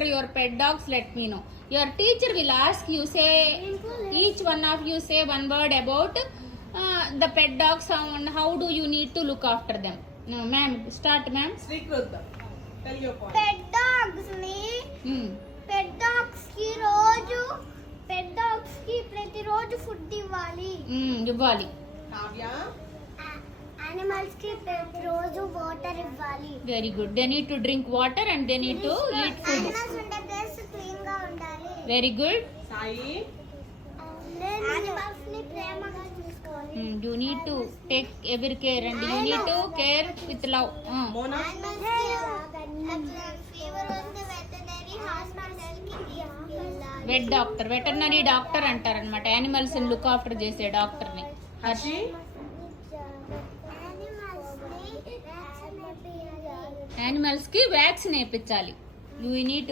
after your pet dogs, let me know. Your teacher will ask you, say, each one of you say one word about the pet dogs and how do you need to look after them. No, ma'am, start, ma'am. Srikrutta, tell your point. Pet dogs ని పెట్ dogs కి ప్రతిరోజు food ఇవ్వాలి. ఇవ్వాలి. Kavya, animals కి ప్రతిరోజు water ఇవ్వాలి. Very good. They need to drink water and they need to eat food. Animals ఉండే place clean గా ఉండాలి. Very good. Sai, యానిమల్స్ ని ప్రేమగా చూసుకోవాలి. You need to take every care and you need to care with love. Mona, fever వస్తే veterinary hospital కి తీసుకెళ్ళాలి. Wet doctor, veterinary doctor అంటారనమాట. యానిమల్స్ ని లుక్ ఆఫ్టర్ చేసే డాక్టర్ ని. Harshi, యానిమల్స్ కి వ్యాక్సిన్ వేయించాలి. You need